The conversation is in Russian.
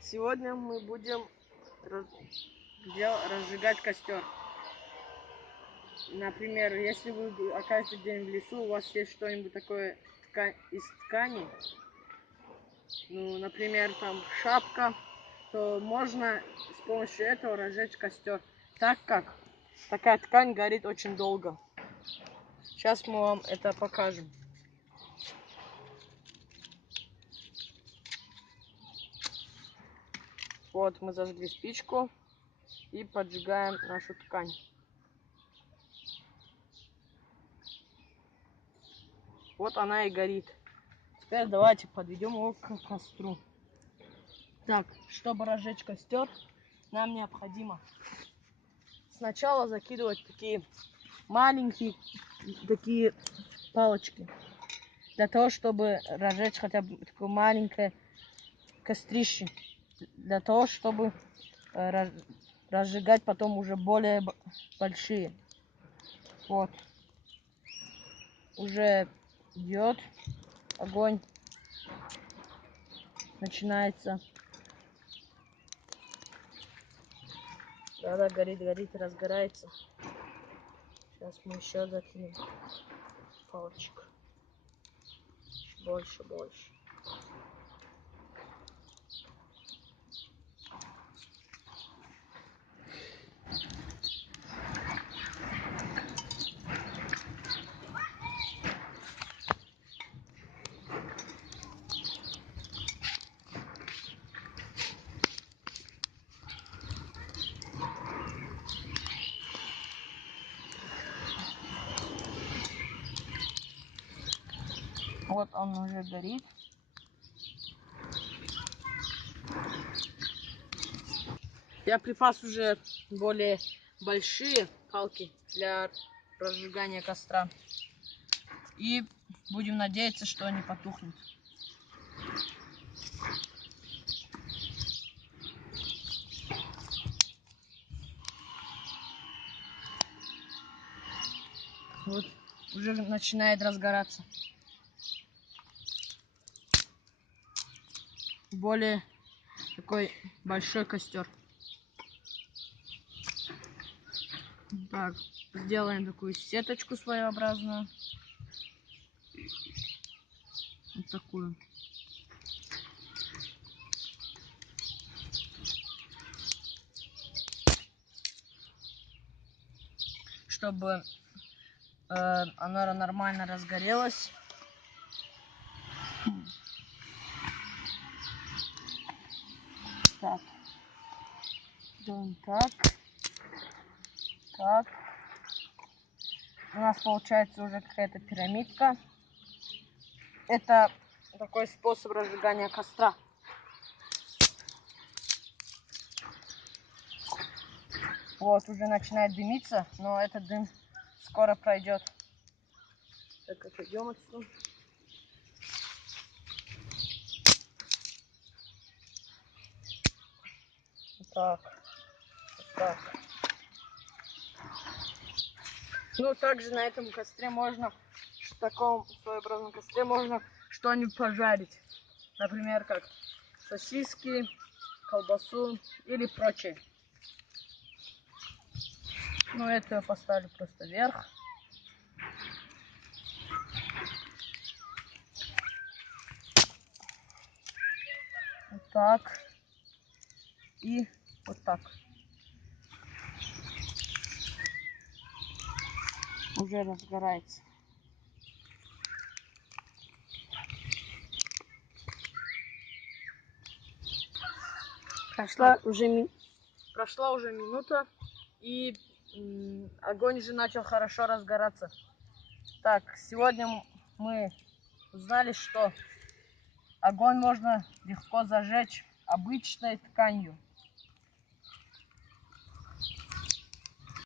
Сегодня мы будем разжигать костер. Например, если вы окажетесь где-нибудь в лесу, у вас есть что-нибудь такое из ткани, ну, например, там шапка, то можно с помощью этого разжечь костер, так как такая ткань горит очень долго. Сейчас мы вам это покажем. Вот мы зажгли спичку и поджигаем нашу ткань. Вот она и горит. Теперь давайте подведем его к костру. Так, чтобы разжечь костер, нам необходимо сначала закидывать такие маленькие палочки, для того, чтобы разжечь хотя бы такое маленькое кострище, для того, чтобы разжигать потом уже более большие. Вот. Уже идет огонь, начинается. Да, горит, разгорается. Сейчас мы еще закинем палочек. Больше. Вот он уже горит. Я припас уже более большие палки для разжигания костра. И будем надеяться, что они потухнут. Вот уже начинает разгораться. Более такой большой костер. Так, сделаем такую сеточку своеобразную. Вот такую. Чтобы она нормально разгорелась. Так. Делаем так. У нас получается уже какая-то пирамидка. Это такой способ разжигания костра. Вот, уже начинает дымиться, но этот дым скоро пройдет. Так, отойдем отсюда. Так. Ну, также на этом костре можно, в таком своеобразном костре можно что-нибудь пожарить. Например, как сосиски, колбасу или прочее. Ну, это я поставлю просто вверх. Вот так. И вот так. Уже разгорается. Прошла уже минута, и огонь уже начал хорошо разгораться. Так, сегодня мы узнали, что огонь можно легко зажечь обычной тканью.